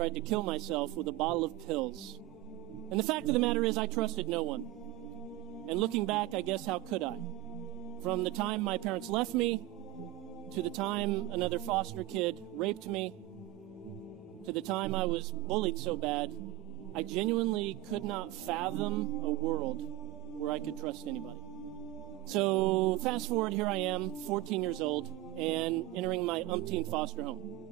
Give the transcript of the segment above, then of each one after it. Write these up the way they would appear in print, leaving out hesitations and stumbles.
tried to kill myself with a bottle of pills. And the fact of the matter is I trusted no one. And looking back, I guess, how could I? From the time my parents left me, to the time another foster kid raped me, to the time I was bullied so bad, I genuinely could not fathom a world where I could trust anybody. So fast forward, here I am, 14 years old, and entering my umpteenth foster home.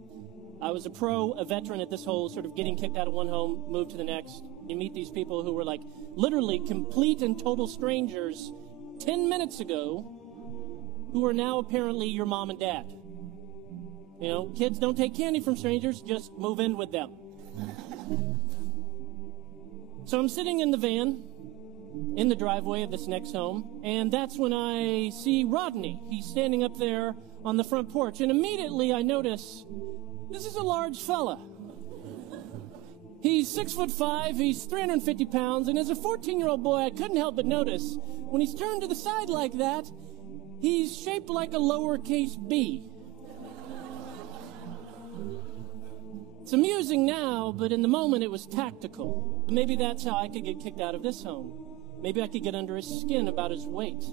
I was a veteran at this whole sort of getting kicked out of one home, moved to the next. You meet these people who were like literally complete and total strangers 10 minutes ago who are now apparently your mom and dad. You know, kids don't take candy from strangers, just move in with them. So I'm sitting in the van in the driveway of this next home, and that's when I see Rodney. He's standing up there on the front porch, and immediately I notice this is a large fella. He's 6'5", he's 350 pounds, and as a 14-year-old boy, I couldn't help but notice when he's turned to the side like that, he's shaped like a lowercase b. It's amusing now, but in the moment it was tactical. Maybe that's how I could get kicked out of this home. Maybe I could get under his skin about his weight.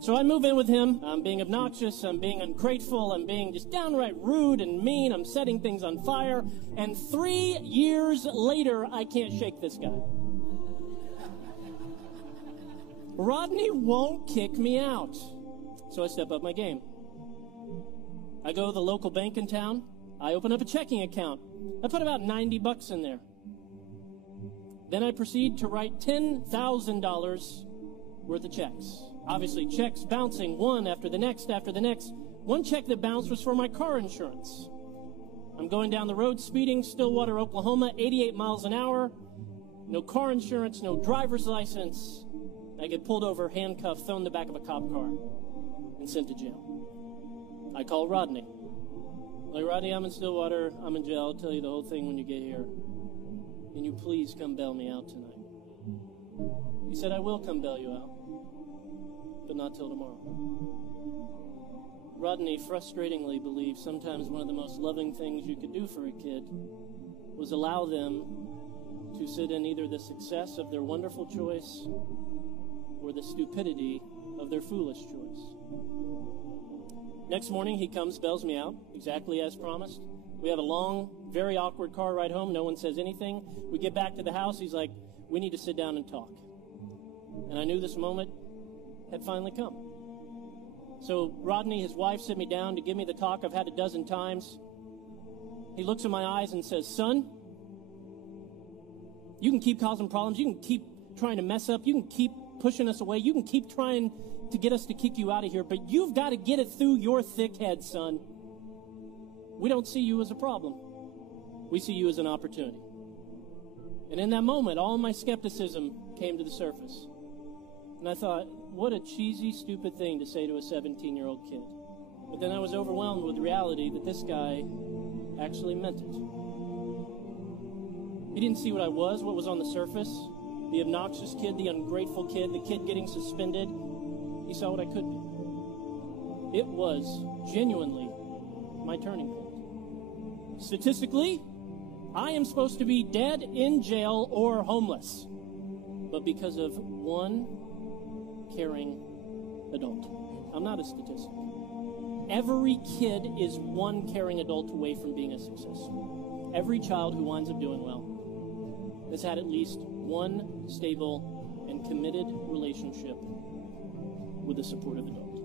So I move in with him. I'm being obnoxious, I'm being ungrateful, I'm being just downright rude and mean, I'm setting things on fire, and 3 years later, I can't shake this guy. Rodney won't kick me out. So I step up my game. I go to the local bank in town. I open up a checking account. I put about $90 in there. Then I proceed to write $10,000 worth of checks. Obviously, checks bouncing one after the next after the next. One check that bounced was for my car insurance. I'm going down the road speeding, Stillwater, Oklahoma, 88 miles an hour. No car insurance, no driver's license. I get pulled over, handcuffed, thrown in the back of a cop car, and sent to jail. I call Rodney. Like, Rodney, I'm in Stillwater. I'm in jail. I'll tell you the whole thing when you get here. Can you please come bail me out tonight? He said, I will come bail you out, but not till tomorrow. Rodney frustratingly believes sometimes one of the most loving things you could do for a kid was allow them to sit in either the success of their wonderful choice or the stupidity of their foolish choice. Next morning, he comes, bails me out, exactly as promised. We have a long, very awkward car ride home. No one says anything. We get back to the house. He's like, we need to sit down and talk. And I knew this moment had finally come. So Rodney, his wife, sit me down to give me the talk I've had a dozen times. He looks in my eyes and says, son, you can keep causing problems. You can keep trying to mess up. You can keep pushing us away. You can keep trying to get us to kick you out of here, but you've got to get it through your thick head, son. We don't see you as a problem. We see you as an opportunity. And in that moment, all my skepticism came to the surface. And I thought, what a cheesy, stupid thing to say to a 17-year-old kid. But then I was overwhelmed with the reality that this guy actually meant it. He didn't see what I was, what was on the surface. The obnoxious kid, the ungrateful kid, the kid getting suspended. He saw what I could be. It was genuinely my turning point. Statistically, I am supposed to be dead, in jail, or homeless. But because of one caring adult. I'm not a statistic. Every kid is one caring adult away from being a success. Every child who winds up doing well has had at least one stable and committed relationship with a supportive adult.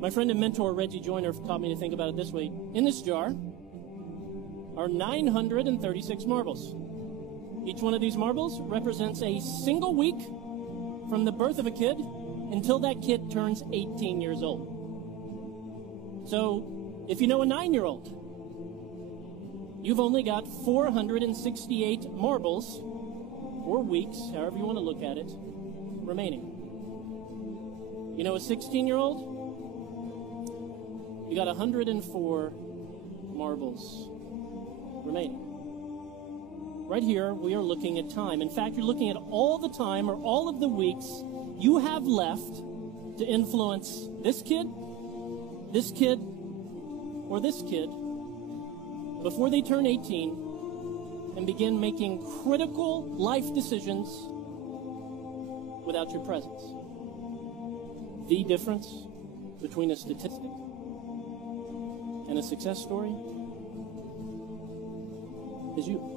My friend and mentor, Reggie Joyner, taught me to think about it this way. In this jar are 936 marbles. Each one of these marbles represents a single week from the birth of a kid until that kid turns 18 years old. So, if you know a 9-year-old, you've only got 468 marbles, or weeks, however you want to look at it, remaining. You know a 16-year-old? You got 104 marbles remaining. Right here, we are looking at time. In fact, you're looking at all the time or all of the weeks you have left to influence this kid, or this kid, before they turn 18 and begin making critical life decisions without your presence. The difference between a statistic and a success story is you.